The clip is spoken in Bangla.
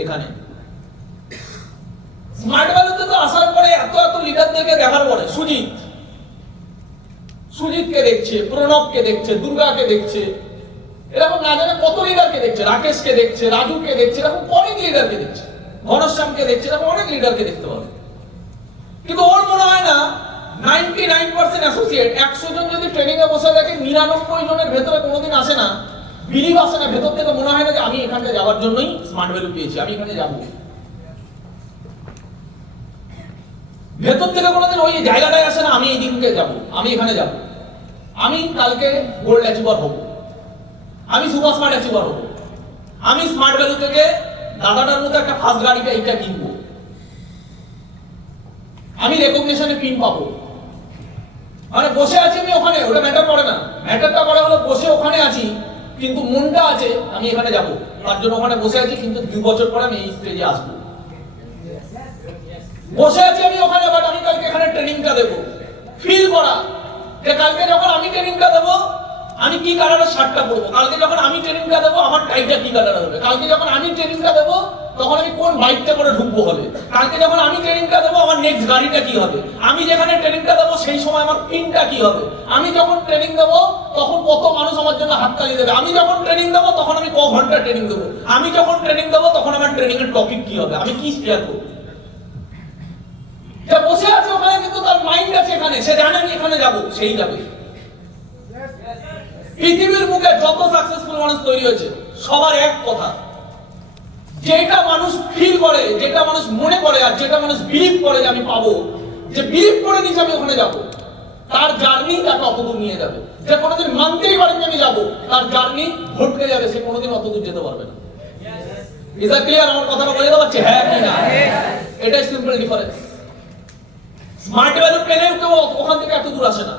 এখানে স্মার্ট ভ্যালুতে তো আসার পরে এত এত লিডারদেরকে দেখার পরে সুজিতকে দেখছে, প্রণবকে দেখছে, দুর্গাকে দেখছে, এরকম না জানে কত লিডারকে দেখছে, রাকেশকে দেখছে, রাজুকে দেখছে, এরকম অনেক লিডারকে দেখছে, ঘনশ্যামকে দেখছে, এরকম অনেক লিডারকে দেখতে পাবে। কিন্তু ওর মনে হয় না 99% অ্যাসোসিয়েট 100 জন যদি ট্রেনিং এ বসে দেখে 99 জনের ভেতরে কোনোদিন আসে না, বিলিভ আসে না, ভেতর থেকে মনে হয় না যে আমি এখানে যাওয়ার জন্যই স্মার্ট ভ্যালু পেয়েছি, আমি এখানে যাবো। ভেতর থেকে কোনোদিন ওই জায়গাটায় আসে না আমি এই দিনকে যাবো, আমি এখানে যাবো, আমি কালকে গোল্ড অ্যাচিভার হবো, আমি সুপার স্মার্ট অ্যাচিভার হবো, আমি স্মার্ট ভ্যালু থেকে দাদাটার মতো একটা ফার্স্ট গাড়িটা এইটা কিনবো, আমি রেকগনিশনে পিন পাবো। মানে বসে আছি আমি ওখানে, ওটা ম্যাটার করে না, ম্যাটারটা করে হলো বসে ওখানে আছি কিন্তু মনটা আছে আমি এখানে যাব, তার জন্য ওখানে বসে আছি, কিন্তু 2 বছর পরে আমি এই স্টেজে আসবো। বসে আছি আমি ওখানে, বাট আমি কালকে এখানে ট্রেনিংটা দেবো, ফিল করা যে কালকে যখন আমি ট্রেনিংটা দেবো আমি কি কালারের শার্টটা পরবো, কালকে যখন আমি ট্রেনিংটা দেবো আমার টাইটা কি কালার হবে, কালকে যখন আমি ট্রেনিংটা দেবো তখন আমি কোন বাইকটা করে ঢুকবো হলে, কালকে যখন আমি ট্রেনিংটা দেবো আমার নেক্সট গাড়িটা কি হবে, আমি যেখানে ট্রেনিংটা দেবো সেই সময় আমার পিনটা কি হবে, আমি যখন ট্রেনিং দেবো তখন কত মানুষ আমার জন্য হাততালি দেবে, আমি যখন ট্রেনিং দেবো তখন আমি ক ঘন্টা ট্রেনিং দেবো, আমি যখন ট্রেনিং দেবো তখন আমার ট্রেনিং এর টপিক কি হবে, আমি কি শেয়ার করবো। যে বসে আছে ওখানে কিন্তু তার মাইন্ড আছে এখানে, সে জানে আমি এখানে যাবো, সেই যাবে। পৃথিবীর বুকে যত সাকসেসফুল মানুষ তৈরি হয়েছে সবার এক কথা, যেটা মানুষ ফিল করে, যেটা মানুষ মনে করে, আর যেটা মানুষ বিলিভ করে যে আমি পাবো, যে বিলিভ করে নিচ্ছে আমি ওখানে যাবো, তার জার্নি তাকে অতদূর নিয়ে যাবে। যে কোনোদিন মানতেই পারেন যে আমি যাবো, তার জার্নি ভটকে যাবে, সে কোনোদিন অতদূর যেতে পারবে না। Is that clear? আমার কথাটা বুঝতে পারছে? হ্যাঁ কি না? এটাই সিম্পল ডিফারেন্স। স্মার্ট ভ্যালু পেলেও কেউ ওখান থেকে এত দূর আসে না।